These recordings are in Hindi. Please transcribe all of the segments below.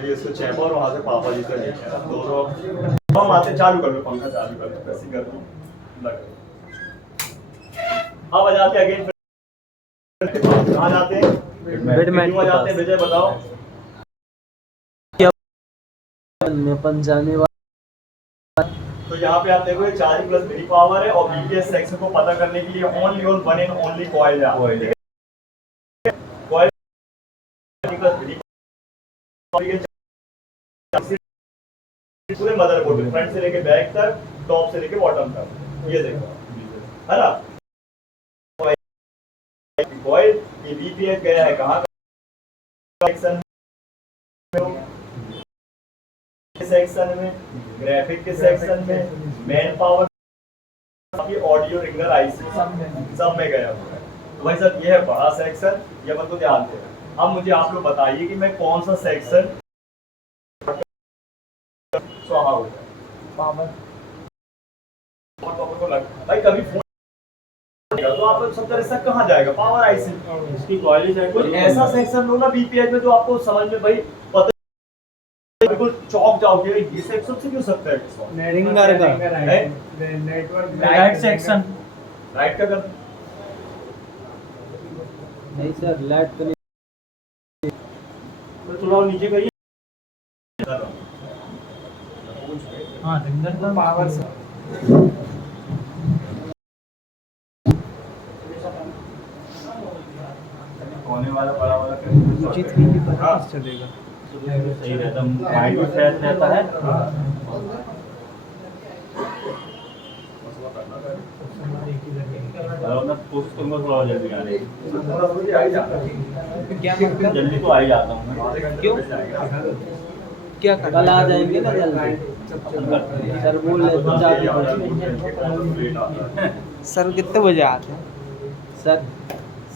भी उसको चैपा और वहाँ से पापा जी से दोनों हम आते चालू कर लो, पंखा चालू कर लो, कैसी कर लो लग हाँ बजाते अगेन कहाँ जाते हैं बेडमेट क्यों जाते हैं विजय बताओ अपन जाने वाला। तो यहाँ पे आप देखो ये चार्जिंग प्लस मेरी पावर है और बीपीएस सेक्शन को पता करने के लिए only on one and only coil है कॉइल प्लस मेरी पूरे मदरबोर्ड फ्रंट से लेके बैक तक टॉप से लेके बॉटम तक ये देखो है ना कॉइल ये बीपीएस गया है कहाँ सेक्शन में ग्राफिक के सेक्शन में मैन पावर की ऑडियो रिंगर आईसी सब में गया हुआ है। तो भाई साहब ये है बड़ा सेक्शन, ये अपन को ध्यान दे। अब मुझे आप लोग बताइए कि मैं कौन सा सेक्शन स्वाहा हो जाए पावर को लग भाई कभी फोन तो आप लोग सब तरह से कहाँ जाएगा पावर आईसी इसकी क्वालिटी है कोई ऐसा सेक्शन लो ना बीपीएच में जो आपको समझ में भाई पता बिल्कुल चौक जाओगे ये सेक्शन से क्यों सकता है रिंगर का नेटवर्क लाइट सेक्शन राइट का कर नहीं सर लाइट तो नहीं तो थोड़ा नीचे करिए हाँ रिंगर का पावर से कोने वाला बड़ा वाला उचित भी पता चलेगा सही रहता माइंड फ्रेश रहता है और मैं कोशिश करूंगा थोड़ा जल्दी आने की जल्दी तो आ ही जाता हूँ मैं क्यों क्या कल आ जाएंगे ना जल्दी सर बोल सर कितने बजे आते हैं सर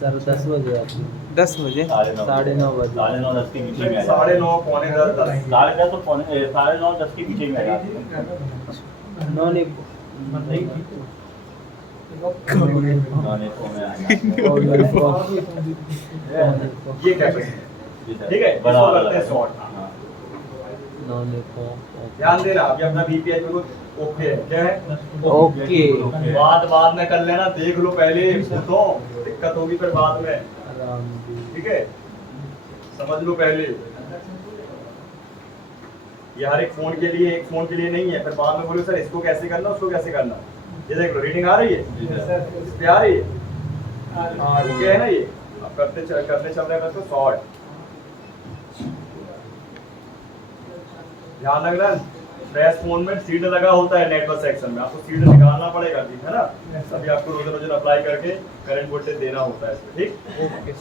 10 बजे आते हैं 10 बजे 9:30 बजे 9:30 10 के बीच में 9:30 पौने 10 10:30 तो पौने 9:30 10 के बीच में आ जाते हैं 9 ये कैसे ठीक है बड़ा करते हैं शॉर्ट ध्यान देना अभी अपना बीपीएच में ओके है क्या है ओके बाद में कर लेना देख लो पहले तो दिक्कत होगी फिर बाद में ठीक है समझ लो पहले ये हर एक फोन के लिए नहीं है फिर बाद में बोलो सर इसको कैसे करना उसको कैसे करना ये देख लो रीडिंग आ रही है इस पे आ रही है हाँ क्या है ना ये अब करते चल रहे हैं तो शॉर्ट ध्यान रखना फ्रेश फोन में सीड लगा होता है नेटवर्क सेक्शन में आपको सीड निकालना पड़ेगा ठीक है ना अभी आपको रोज अप्लाई करके करंट वोल्टेज देना होता है इसमें ठीक ओके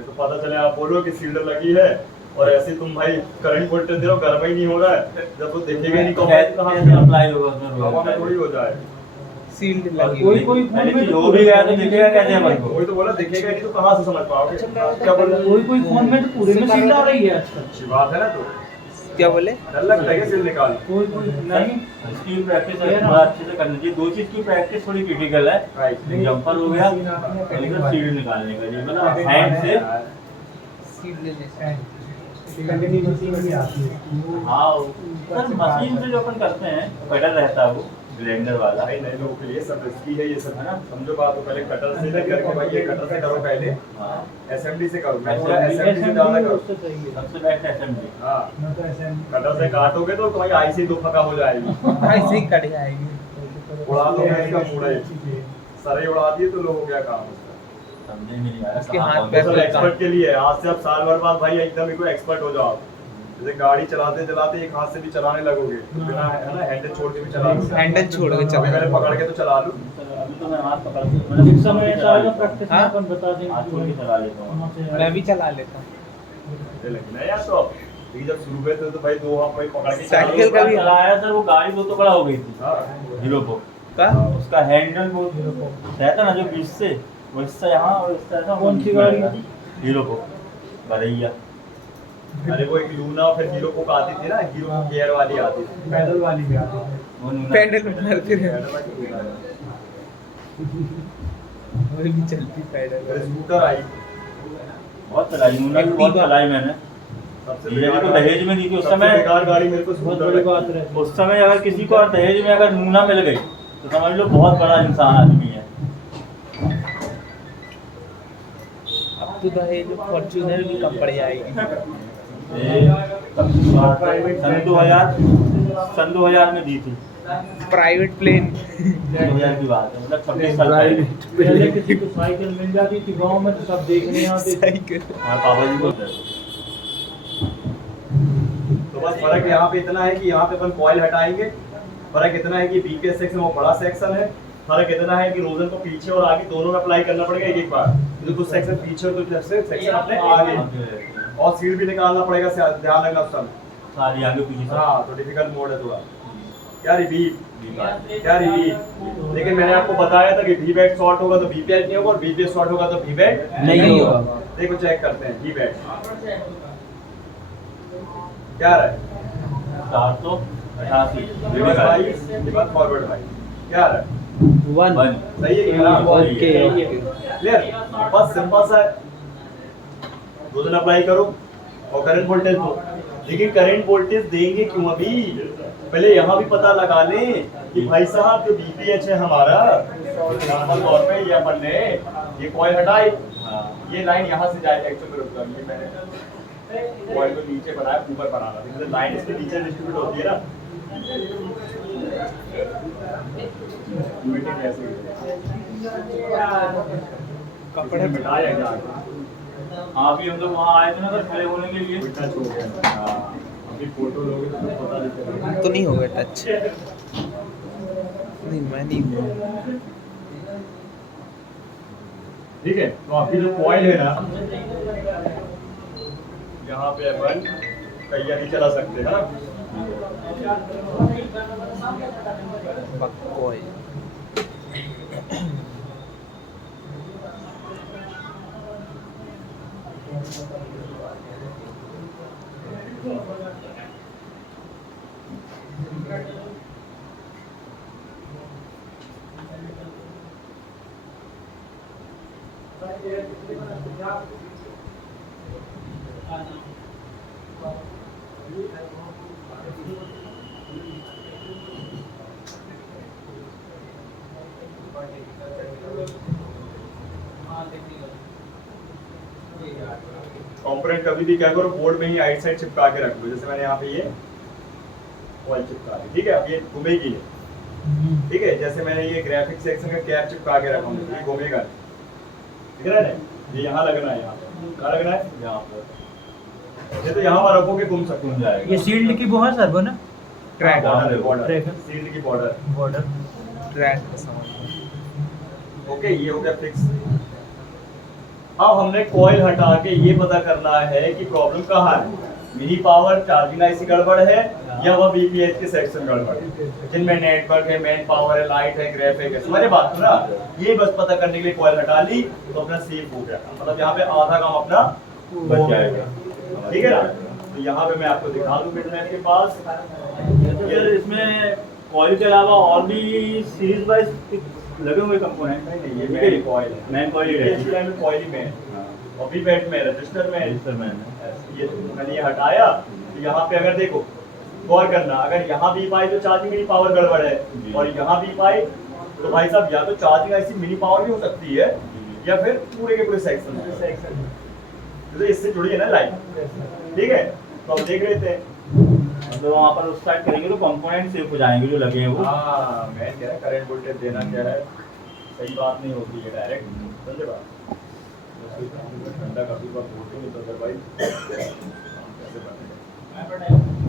तो पता चले आप बोलो कि सीड लगी है और ऐसे तुम भाई करंट वोल्टेज दे रहे हो गर्म ही नहीं हो रहा है जब वो देखेगा नहीं कहाँ से अप्लाई होगा हवा में थोड़ी हो जाए सील्ड लगी कोई फोन में जो भी गया तो दिखेगा कैसे अपन को कोई तो बोला दिखेगा नहीं तो कहाँ से समझ पाओगे क्या बोल कोई फोन में तो पूरे में सील्ड आ रही है आजकल अच्छी बात है ना तो क्या बोले डर लगता है सील निकाल कोई नहीं इसकी प्रैक्टिस थोड़ा अच्छे से करनी चाहिए दो चीज की प्रैक्टिस थोड़ी क्रिटिकल है राइट जंपर हो गया लेकिन सीड निकालने का ये मतलब हैंड से सीड लेने से कंटिन्यूटी भी आती है हां सर मशीन से जो अपन करते हैं पेडल रहता है वो ग्राइंडर वाला भाई नए लोगों के लिए सब रिस्की है ये सब है ना समझो बात तो पहले कटर से करके भाई ये कटर से करो पहले हां एसएमडी से करो मैं थोड़ा एसएमडी से ज्यादा करो सबसे बेस्ट एसएमडी हां मैं तो एसएमडी कटर से काटोगे तो तुम्हारी आईसी दो फका हो जाएगी आईसी कट जाएगी उड़ा दो इसका पूरा सारे उड़ा दिए तो लो हो गया काम उसका समझे नहीं आया उसके हाथ पे एक्सपर्ट के लिए आज से आप साल भर बाद भाई एकदम ही कोई एक्सपर्ट हो जाओ जैसे गाड़ी चलाते चलाते एक हाथ से भी चलाने लगोगे तो बिना है ना हैंडल छोड़ के भी चला लो हैंडल छोड़ के चला पहले पकड़ के तो चला लूं अभी तो मैं हाथ पकड़ के मतलब इस समय सारा प्रैक्टिस में अपन बता देंगे हाथ छोड़ के चला लेता हूं मैं भी चला लेता हूं लेकिन नहीं यार तो ये जब शुरू में तो भाई दो हाथ में पकड़ के साइकिल का भी चलाया सर वो गाड़ी तो बड़ा हो गई थी हां हीरो को का उसका हैंडल वो रहता ना जो बीच से वो इससे यहां और इससे ऐसा कौन सी गाड़ी हीरो को भरैया अरे वो एक लूना फिर हीरो को आती थी ना हीरो को गियर वाली आती थी पैडल वाली भी आती थी पैडल मारते थे और भी चलती पैडल स्कूटर आई बहुत चलाई लूना भी बहुत चलाई मैंने सबसे ये बेकार तो गाड़ी- दहेज में दी थी उस सबसे समय। बेकार गाड़ी मेरे को बहुत स्कूटर बड़ी लगती बात है। रहती है। उस समय अगर किसी को दहेज में अगर नूना मिल गई तो समझ लो बहुत बड़ा इंसान आदमी है। अब तो दहेज फॉर्च्यूनर भी कम पड़ जाएगी। ये सन 2000 में दी थी। प्राइवेट प्लेन 2000 की बात है, मतलब 26 साल पहले। पहले किसी को साइकिल मिल जाती थी गांव में तो सब देखने आते थे। साइकिल हमारे पापा जी को तो बस फर्क यहाँ पे इतना है कि यहाँ पे अपन कॉइल हटाएंगे। फर्क इतना है कि बीपीएस सेक्शन वो बड़ा सेक्शन है। फर्क इतना है कि रोजन को पीछे और आगे दोनों में अप्लाई करना पड़ेगा एक बार। तो कुछ सेक्शन पीछे और कुछ सेक्शन अपने आगे, और सील भी निकालना पड़ेगा, ध्यान रखना उस समय। सारी आगे पीछे सब। हाँ तो डिफिकल्ट मोड है थोड़ा। क्या रिपीट, क्या रिपीट। लेकिन मैंने आपको बताया था कि वी बैट शॉर्ट होगा तो बीपीएस नहीं होगा, और बीपीएस शॉर्ट होगा तो वी बैट नहीं होगा। देखो चेक करते हैं वी बैट क्या रहा है। 488 रिवर्स भाई, रिवर्स फॉरवर्ड भाई क्या रहा है। वन सही है कि खराब? Okay okay. क्लियर। बस सिंपल सा है, रोजन अप्लाई करो और करंट वोल्टेज दो। लेकिन करंट वोल्टेज देंगे क्यों अभी, पहले यहाँ भी पता लगा लें कि भाई साहब जो बीपीएच है हमारा, एग्जाम्पल तौर पे ये अपन ने ये कॉइल हटाई, ये लाइन यहाँ से जाएगी। एक्चुअली रुक जाओ, ये मैंने कॉइल को नीचे बनाया, ऊपर बनाना, इसलिए लाइन इसके नीचे डिस्ट्रीब्यूट होती है ना। मीटिंग ऐसे कपड़े मिटाया जा हाँ अभी हम लोग वहाँ आए थे ना सर खड़े होने के लिए। टच हो गया। हाँ अभी फोटो लोगे तो कुछ पता नहीं चलेगा। तो नहीं होगा टच। नहीं मैं नहीं हूँ। ठीक है, तो आपकी जो कॉइल है ना, यहाँ पे अपन पहिया नहीं चला सकते है ना। बकवास। कंपोनेंट कभी भी क्या करो, बोर्ड में ही आइट साइड चिपका के रख लो। जैसे मैंने यहाँ पे ये कॉइल चिपका दी, ठीक है। अब ये घूमेगी नहीं, ठीक है। जैसे मैंने ये ग्राफिक सेक्शन का कैप चिपका के रखा हूँ, ये घूमेगा नहीं, ठीक है ना। ये यहाँ लगना है, यहाँ पे कहाँ लगना है, यहाँ पर ये तो यहाँ पर रखोगे घूम सकते घूम हो। जाएगा। ये शील्ड की वो है सर वो ना, ट्रैक बॉर्डर है, बॉर्डर ट्रैक है। सील्ड की बॉर्डर। बॉर्डर। ट्रैक का सामान। ओके, ये हो गया फिक्स। अब हमने कॉइल हटा के ये पता करना है कि प्रॉब्लम कहाँ है। मिनी पावर चार्जिंग आईसी गड़बड़ है या वह बीपीएच के सेक्शन गड़बड़ है, जिनमें नेटवर्क है, मेन पावर है, लाइट है, ग्राफिक है। समझे बात ना। ये बस पता करने के लिए कॉइल हटा ली तो अपना सेफ हो गया, मतलब यहाँ पे आधा काम अपना बच हो जाएगा। गया। ठीक है ना। तो यहाँ पे मैं आपको दिखा दूँ मिडनैट के पास। यार इसमें कॉइल के अलावा और भी सीरीज वाइज लगे हुए कंपोनेंट नहीं नहीं, ये मेन कॉइल है। मेन कॉइल है। इस टाइम में कॉइल ही मेन, और भी बैट में रजिस्टर में है। रजिस्टर में है। ये मैंने ये हटाया तो यहाँ पे अगर देखो गौर करना, अगर यहाँ भी पाई तो चार्जिंग मिनी पावर गड़बड़ है, और यहाँ भी पाई तो भाई साहब या तो चार्जिंग ऐसी मिनी पावर भी हो सकती है या फिर पूरे के पूरे सेक्शन तो इससे जुड़ी है ना लाइन। ठीक है, तो हम देख लेते हैं। मतलब वहाँ पर उस साइड करेंगे तो कंपोनेंट सेफ हो जाएंगे जो लगे हैं वो। हाँ मैं कह रहा करंट वोल्टेज देना क्या है, सही बात नहीं होती है डायरेक्ट। समझे बात, ठंडा काफी बार वोल्टेज नहीं तो भाई कैसे बनेगा।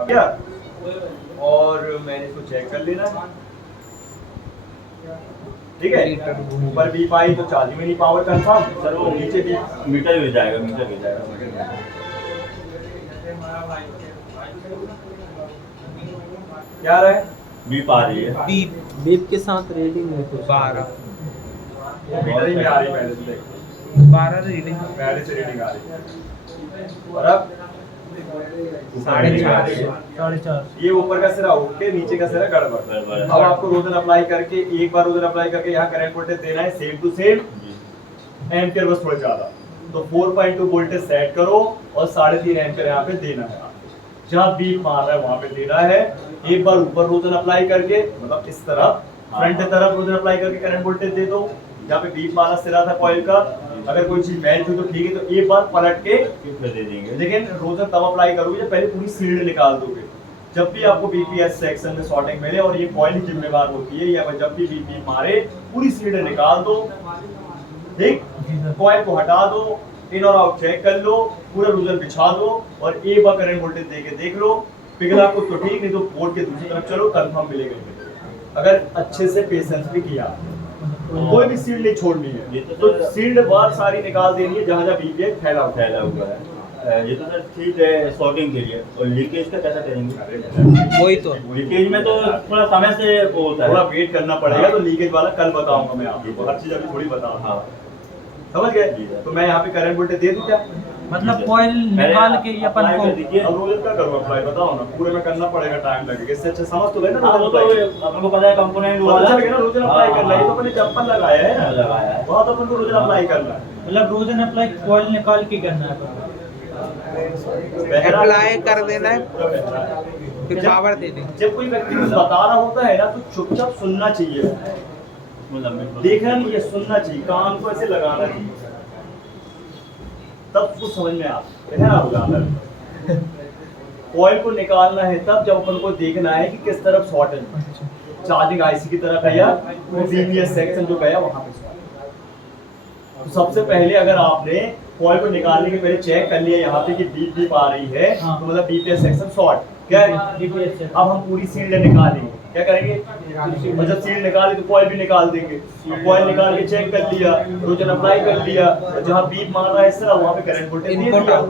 क्या और मैंने इसको चेक कर लेना, ठीक है। ऊपर भी पाई तो चार्जिंग में नहीं पावर कंफर्म, सर वो नीचे भी मीटर भी जाएगा, मीटर भी जाएगा। क्या रहा है, बीप आ रही है। बीप बीप के साथ रीडिंग है कुछ 12 मीटर ही में आ रही पहले से, 12 रीडिंग। पहले से रीडिंग आ रही है। और अब 4.5 ये ऊपर का सिरा ओके, नीचे का सिरा गड़बड़। गड़बड़। अब आपको रोजन अप्लाई करके एक बार रोजन अप्लाई करके यहाँ करंट वोल्टेज देना है सेम टू सेम, एम्पियर बस थोड़ा ज्यादा। तो 4.2 वोल्टेज सेट करो और 3.5 एम्पियर यहाँ पे देना है। जहाँ बीप मार रहा है वहां पे देना है। एक बार ऊपर रोजन अप्लाई करके, मतलब इस तरफ फ्रंट तरफ रोजन अप्लाई करके करंट वोल्टेज दे दो। जहाँ पे बीप मारा सिरा था कॉइल का, अगर कोई चीज मेल्ट हुई तो ठीक है, तो एक बार पलट के फिर दे देंगे। लेकिन रोजन तब अप्लाई करोगे जब पहले पूरी सील्ड निकाल दोगे। जब भी आपको बीपीएस सेक्शन में शॉर्टिंग मिले, और ये कॉइल जिम्मेदार होती है, या जब भी बीपी मारे पूरी सील्ड निकाल दो, ठीक, कॉइल को हटा दो, इन और आउट चेक कर लो, पूरा रोजन बिछा दो और एक बार करंट वोल्टेज देके देख लो। पिघला को तो ठीक, नहीं तो बोर्ड के दूसरी तरफ चलो, कंफर्म मिलेगा। अगर अच्छे से पेशेंस भी किया, कोई भी सील्ड नहीं छोड़नी है, तो सील्ड बार सारी निकाल देनी है जहाँ जहाँ बीपीएस फैला हुआ है। ये तो सर ठीक है शॉर्टिंग के लिए, और लीकेज का कैसा करेंगे? वही तो लीकेज में तो थोड़ा समय से वो होता थोड़ा है, वेट करना पड़ेगा। तो लीकेज वाला कल बताऊंगा मैं आपको, हर चीज अभी थोड़ी बताऊंगा। हाँ समझ गए? तो मैं यहाँ पे करंट वोल्टेज दे दूं क्या? मतलब कॉइल निकाल के ये अपन को अब रोजन क्या करूँ अप्लाई, बताओ ना। पूरे में करना पड़ेगा, टाइम लगेगा। इससे अच्छा समझ तो लेना। वो तो अपन को पता है कंपोनेंट पता चल गया ना, रोजन अप्लाई करना है। ये तो अपने चप्पल लगाया है ना, लगाया है। वहाँ तो अपन को रोजन अप्लाई करना है। मतलब रोजन अप्लाई कॉइल निकाल के करना है। अप्लाई कर देना है, पूरा बहरा है। फिर पावर दे देंगे। जब कोई व्यक्ति कुछ बता रहा होता है ना, तो चुपचाप सुनना चाहिए, देखना नहीं है, सुनना चाहिए, कान को ऐसे लगाना चाहिए, तब कुछ समझ में आता है। कॉइल को निकालना है तब जब अपन को देखना है कि किस तरफ शॉर्ट है, चार्जिंग आईसी की तरफ है या बीपीएस सेक्शन जो गया वहां पे शॉर्ट है। तो सबसे पहले अगर आपने कॉइल को निकालने के पहले चेक कर लिया यहाँ पे कि बीप बीप आ रही है, तो मतलब बीपीएस सेक्शन शॉर्ट क्या है। अब हम पूरी सील्ड निकालेंगे, क्या करेंगे, और जब सील्ड निकाले तो कॉइल भी निकाल देंगे। कॉइल निकाल के चेक कर लिया, रोजन अप्लाई कर लिया, और जहाँ बीप मार रहा है इस तरह वहाँ पे करंट वोल्टेज दे दिया,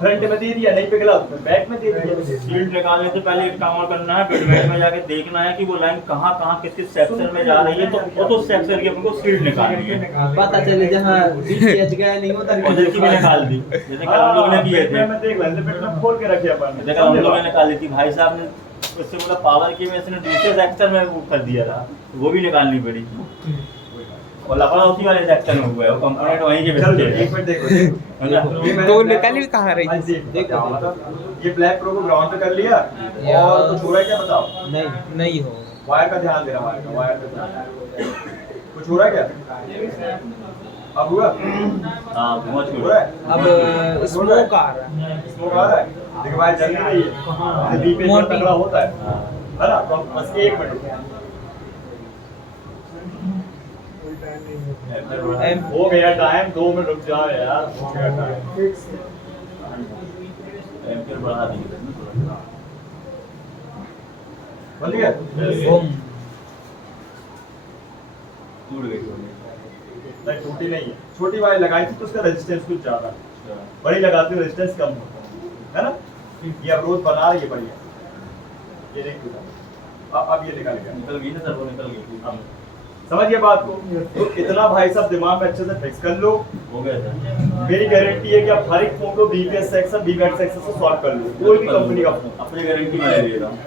फ्रंट में दे दिया, नहीं पिघला तो बैक में दे दिया। सील्ड निकालने से पहले एक काम और करना है, बेडमेंट में जाके देखना है कि वो लाइन कहाँ कहाँ किस किस सेक्शन में जा रही है, तो उस सेक्शन की अपन को सील्ड निकालनी है। पता चले जहाँ बीपीएच गया नहीं होता उधर की भी निकाल दी, जैसे कल हम लोग ने किए थे। मैं देख लेते, पेट में खोल के रखे अपन, जैसे कल हम लोगों ने निकाली थी, भाई साहब ने उससे बोला पावर की वजह से दूसरे सेक्शन में वो कर दिया था, वो भी निकालनी पड़ी। और लफड़ा उसी वाले सेक्शन में हुआ है, वो कंपोनेंट वहीं के चल बेचते एक मिनट देखो, तो निकाली कहाँ रही? देखो ये ब्लैक प्रो को ग्राउंड पे कर लिया, और कुछ हो रहा है क्या बताओ? नहीं नहीं हो। वायर का ध्यान देना, वायर का ध्यान। कुछ हो रहा है क्या? अब हुआ? हाँ बहुत हो रहा है? अब स्मोक आ रहा है। स्मोक आ रहा है? देखो वायर जल नहीं रही है, बीपी पर तगड़ा होता है ना? तो बस एक मिनट हो गया टाइम, 2 मिनट रुक जाओ यार, हो गया टाइम। एम्पियर बढ़ा देंगे। बंद गया? टूट गई। नहीं टूटी नहीं है, छोटी वायर लगाई थी तो उसका रेजिस्टेंस कुछ ज्यादा है, बड़ी लगाती हूँ रेजिस्टेंस कम होता है ना। ये अवरोध बना रही है बढ़िया, ये नहीं टूटा। अब ये निकल गया, निकल गई ना सर, वो निकल गई। अब समझिए बात को। तो इतना भाई साहब दिमाग में अच्छे से फिक्स कर लो, हो गया सर। मेरी गारंटी है कि आप हर एक फोन को बीपीएस सेक्शन बीबैट सेक्शन से सॉल्व कर लो, कोई भी कंपनी का फोन, अपनी गारंटी में दे रहा हूँ।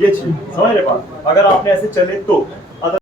ये चीज समझ रहे बात। अगर आपने ऐसे चले तो